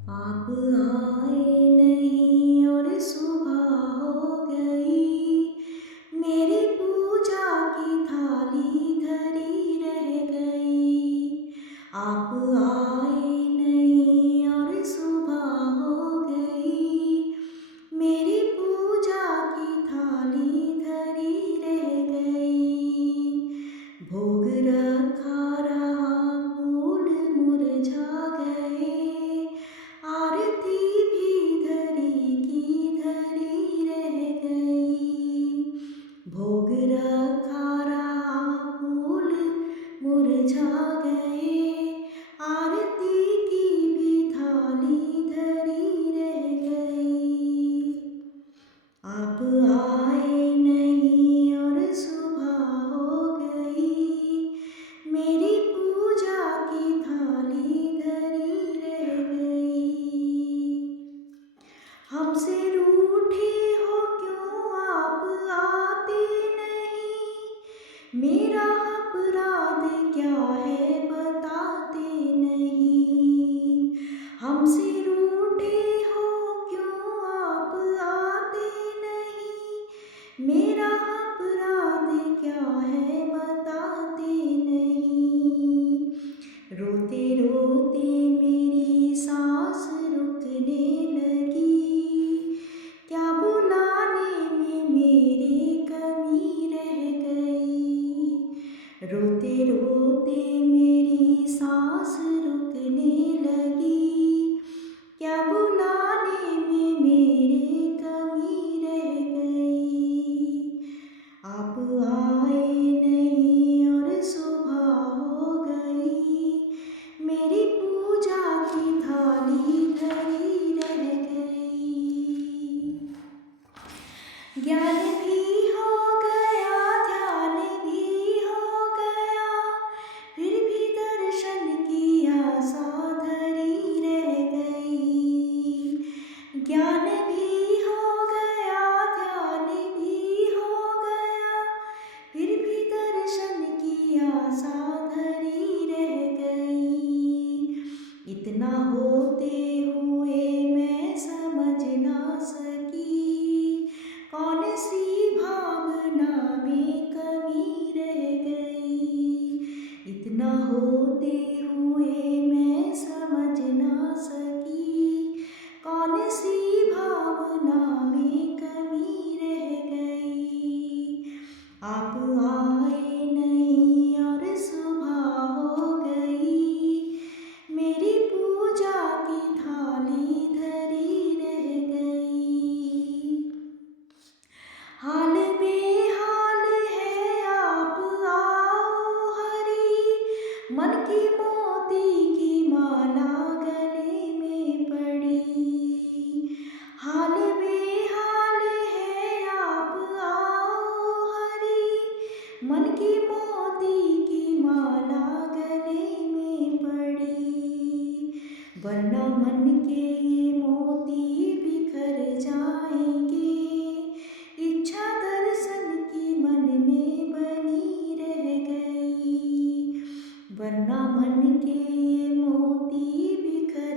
आप आए नहीं और सुबह हो गई, मेरी पूजा की थाली धरी रह गई। आप आए नहीं और सुबह हो गई, मेरी पूजा की थाली धरी रह गई। भोग रखा रहा, फूल मुरझा गए, आरती भी धरी की धरी रह गई। भोग रखा रहा, फूल मुरझा गए, आरती की भी थाली धरी रह गई। आप आए नहीं और सुबह हो गई, मेरी पूजा की थाली धरी रह गई। हमसे रूठे हो क्यों आप आते नहीं, मेरा अपराध क्या है बताते नहीं। हमसे रूठे हो क्यों आप आते नहीं, मेरा अपराध क्या है बताते नहीं। रोते रोते मेरी सांस रुकने लगी, क्या बुलाने में मेरी कमी रह गई। रोते रोते मेरी सांस रुकने लगी, क्या बुलाने में मेरी कमी रह गई। आप आए नहीं और सुबह हो गई, मेरी पूजा की थाली धरी रह गई। ज्ञान भी हो गया, ध्यान भी हो गया, फिर भी दर्शन की आशा धरी रह गई। ज्ञान भी हो गया, ध्यान भी हो गया, फिर भी दर्शन की आशा धरी रह गई। इतना होते हुए मैं समझ ना सकी, कौन सी भावना में कमी रह गई। इतना होते हुए मैं समझ ना सकी, कौन सी भावना में कमी रह गई। आप आए नहीं और सुबह हो गई, मेरी पूजा की थाली धरी रह गई। हाल बेहाल है, आप आओ हरी, मन की मोती की माला गले में पड़ी। हाल बेहाल है, आप आओ हरी, मन की मोती की माला गले में पड़ी। वरना मन के ये मोती बिखर जाएंगे, इच्छा दर्शन की मन में बनी रह गई। वरना मन के ये मोती बिखर